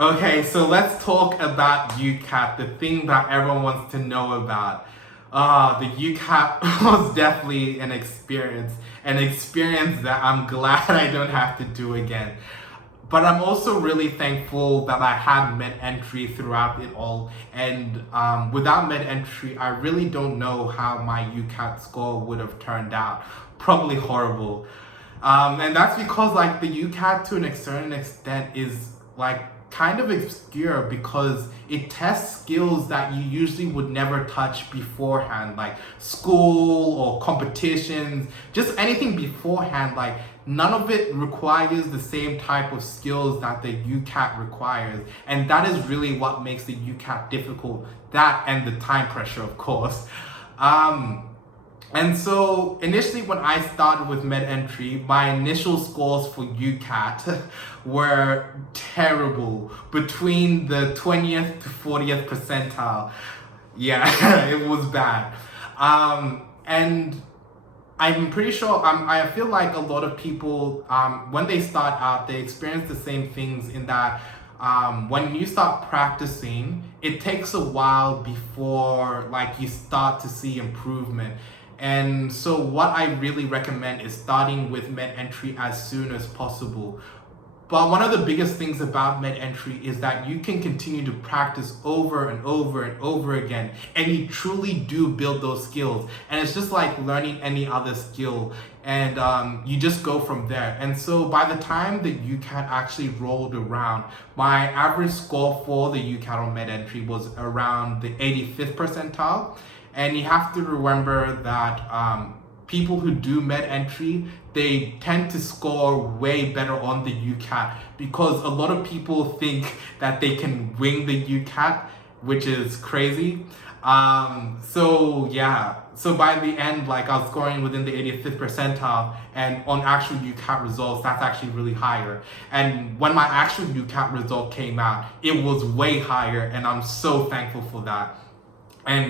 Okay, so let's talk about UCAT, the thing that everyone wants to know about. The UCAT was definitely an experience that I'm glad I don't have to do again. But I'm also really thankful that I had MedEntry throughout it all. And without MedEntry, I really don't know how my UCAT score would have turned out. Probably horrible. And that's because like the UCAT to a certain extent is like kind of obscure because it tests skills that you usually would never touch beforehand, like school or competitions, just anything beforehand. Like none of it requires the same type of skills that the UCAT requires, and that is really what makes the UCAT difficult. That and the time pressure, of course. And so initially when I started with MedEntry, my initial scores for UCAT were terrible, between the 20th to 40th percentile. Yeah, it was bad. And I'm pretty sure, I feel like a lot of people, when they start out, they experience the same things in that when you start practicing, it takes a while before like you start to see improvement. And so what I really recommend is starting with MedEntry as soon as possible. But one of the biggest things about MedEntry is that you can continue to practice over and over and over again, and you truly do build those skills. And it's just like learning any other skill, and you just go from there. And so by the time the UCAT actually rolled around, my average score for the UCAT on MedEntry was around the 85th percentile. And you have to remember that people who do MedEntry, they tend to score way better on the UCAT because a lot of people think that they can wing the UCAT, which is crazy. So yeah, so by the end, like I was scoring within the 85th percentile, and on actual UCAT results, that's actually really higher. And when my actual UCAT result came out, it was way higher, and I'm so thankful for that. And